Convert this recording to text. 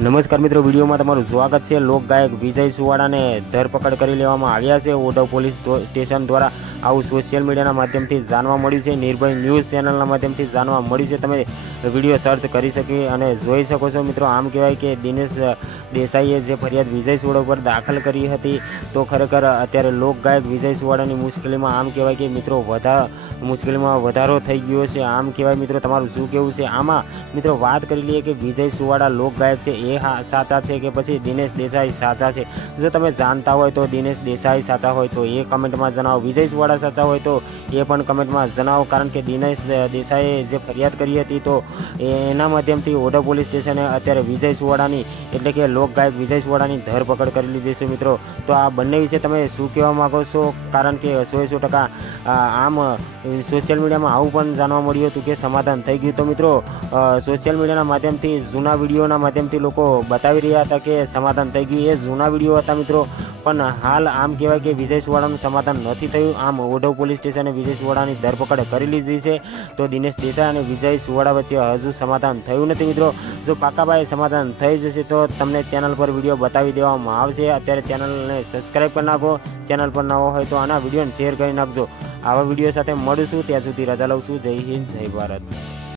નમસ્કાર મિત્રો, વિડીયોમાં તમારું સ્વાગત છે। લોકગાયક વિજય સુવાડાને ધરપકડ કરી લેવામાં આવ્યા છે ઓઢવ પોલીસ સ્ટેશન દ્વારા। આવું સોશિયલ મીડિયાના માધ્યમથી જાણવા મળ્યું છે। નિર્ભય ન્યૂઝ ચેનલના માધ્યમથી જાણવા મળ્યું છે। તમે વિડીયો સર્ચ કરી શકી અને જોઈ શકો છો મિત્રો। આમ કહેવાય કે દિનેશ દેસાઈએ જે ફરિયાદ વિજય સુવાડા પર દાખલ કરી હતી, તો ખરેખર અત્યારે લોકગાયક વિજય સુવાડાની મુશ્કેલીમાં આમ કહેવાય કે મિત્રો મુશ્કેલીમાં વધારો થઈ ગયો છે। આમ કહેવાય મિત્રો, તમારું શું કહેવું છે આમાં? મિત્રો વાત કરી લઈએ કે વિજય સુવાડા લોકગાયક છે એ સાચા છે કે પછી દિનેશ દેસાઈ સાચા છે? જો તમે જાણતા હોય તો દિનેશ દેસાઈ સાચા હોય તો એ કમેન્ટમાં જણાવો, વિજય સુવાડા સાચા હોય તો એ પણ કમેન્ટમાં જણાવો। કારણ કે દિનેશ દેસાઈએ જે ફરિયાદ કરી હતી તો એના માધ્યમથી ઓઢવ પોલીસ સ્ટેશને અત્યારે વિજય સુવાડાની એટલે કે લોકગાયક વિજય સુવાડાની ધરપકડ કરી લીધી છે મિત્રો। તો આ બંને વિશે તમે શું કહેવા માગો છો? કારણ કે 100% આમ સોશિયલ મીડિયામાં આવું પણ જાણવા મળ્યું હતું કે સમાધાન થઈ ગયું। તો મિત્રો સોશિયલ મીડિયાના માધ્યમથી જૂના વિડીયોના માધ્યમથી લોકો બતાવી રહ્યા હતા કે સમાધાન થઈ ગયું। એ જૂના વિડીયો હતા મિત્રો, પણ હાલ આમ કહેવાય કે વિજય સુવાડાનું સમાધાન નથી થયું। આમ ઓઢવ પોલીસ સ્ટેશને વિજય સુવાડાની ધરપકડ કરી લીધી છે। તો દિનેશ દેસાઈ અને વિજય સુવાડા વચ્ચે હજુ સમાધાન થયું નથી મિત્રો। જો પાકાભાઈ સમાધાન થઈ જશે તો તમને ચેનલ પર વિડીયો બતાવી દેવામાં આવશે। અત્યારે ચેનલને સબસ્ક્રાઈબ કરી નાખો, ચેનલ પર નવો હોય તો આના વિડીયોને શેર કરી નાખજો। આવા વિડીયો સાથે મળીશું, ત્યાં સુધી રજા લઉં છું। જય હિન્દ, જય ભારત।